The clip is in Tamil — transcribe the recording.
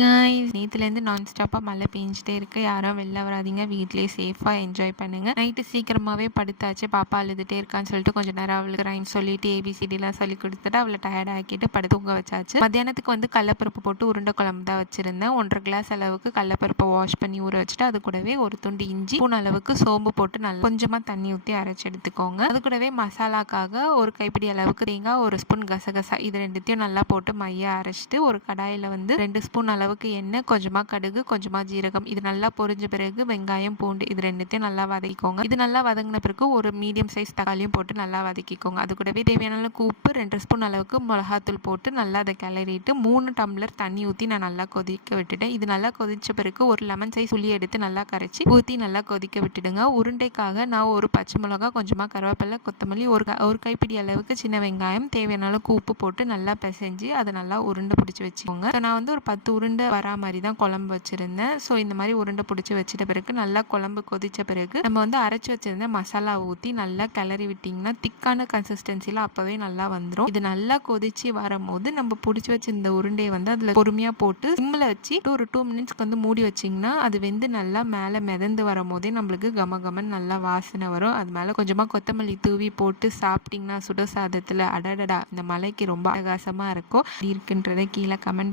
காய்ஸ், நேத்துலேருந்து நான் ஸ்டாப்பாக மழை பெஞ்சிட்டே இருக்கு. யாரும் வெளில வராதீங்க, வீட்லேயே சேஃபாக என்ஜாய் பண்ணுங்க. நைட்டு சீக்கிரமாகவே படுத்தாச்சு. பாப்பா அழுதுகிட்டே இருக்கான்னு சொல்லிட்டு கொஞ்சம் நேரம் அவளுக்கு ரைம் சொல்லிட்டு ஏபிசிடிலாம் சொல்லி கொடுத்துட்டு அவளை டயர்ட் ஆக்கிட்டு படுத்து தூங்க வச்சாச்சு. மத்தியானத்துக்கு கடலப்பருப்பு போட்டு உருண்டை குழம்பு தான் வச்சிருந்தேன். 1.5 கிளாஸ் அளவுக்கு கடலப்பருப்பை வாஷ் பண்ணி ஊற வச்சுட்டு அது கூடவே ஒரு துண்டு இஞ்சி, ஸ்பூன் அளவுக்கு சோம்பு போட்டு நல்லா கொஞ்சமாக தண்ணி ஊற்றி அரைச்சி எடுத்துக்கோங்க. அது கூடவே மசாலாக்காக ஒரு கைப்பிடி அளவுக்கு தேங்காய், ஒரு ஸ்பூன் கசகசா, இது ரெண்டுத்தையும் நல்லா போட்டு மைய அரைச்சிட்டு ஒரு கடாயில் 2 ஸ்பூன் அளவுக்கு எண்ணெய், கொஞ்சமாக கடுகு, கொஞ்சமாக ஜீரகம், இது நல்லா பொரிஞ்ச பிறகு வெங்காயம், பூண்டு இது ரெண்டுத்தையும் நல்லா வதக்கிக்கோங்க. இது நல்லா வதங்கின பிறகு ஒரு மீடியம் சைஸ் தக்காளியும் போட்டு நல்லா வதக்கிக்கோங்க. அது கூடவே தேவையான அளவுக்கு உப்பு, 2 ஸ்பூன் அளவுக்கு மிளகாத்தூள் போட்டு நல்லா அதை கிளறிட்டு 3 டம்ளர் தண்ணி ஊற்றி நான் நல்லா கொதிக்க விட்டுட்டேன். இது நல்லா கொதிச்ச பிறகு ஒரு லெமன் சைஸ் புளி எடுத்து நல்லா கரைச்சி ஊற்றி நல்லா கொதிக்க விட்டுடுங்க. உருண்டைக்காக நான் ஒரு பச்சை மிளகா, கொஞ்சமாக கருவேப்பிலை, கொத்தமல்லி, ஒரு கைப்பிடி அளவுக்கு சின்ன வெங்காயம், தேவையான அளவுக்கு உப்பு போட்டு நல்லா பிசைஞ்சு அதை நல்லா உருண்டை பிடிச்சி வச்சுக்கோங்க. நான் ஒரு 10 உருண்டை வரா மாதிரி தான் குழம்பு வச்சுருந்தேன். ஸோ இந்த மாதிரி உருண்டை பிடிச்சி வச்சுட்ட பிறகு நல்லா குழம்பு கொதித்த பிறகு நம்ம அரைச்சி வச்சுருந்த மசாலா ஊற்றி நல்லா கிளறி விட்டிங்கன்னா திக்கான கன்சிஸ்டன்சியில் அப்போவே நல்லா வந்துடும். இது நல்லா கொதிச்சு வரும்போது நம்ம பிடிச்சி வச்சிருந்த உருண்டையை அதில் பொறுமையாக போட்டு சிம்மில் வச்சு ஒரு 2 மினிட்ஸ்க்கு மூடி வச்சிங்கன்னா அது வெந்து நல்லா மேலே மிதந்து வரும் போதே நம்மளுக்கு கமகமன்னு நல்லா வாசனை வரும். அது மேலே கொஞ்சமாக கொத்தமல்லி தூவி போட்டு சாப்பிட்டிங்கன்னா சுட சாதத்தில் அடடடா இந்த மலைக்கு ரொம்ப அட்டகாசமாக இருக்கும். இருக்குன்றதை கீழே கமெண்ட்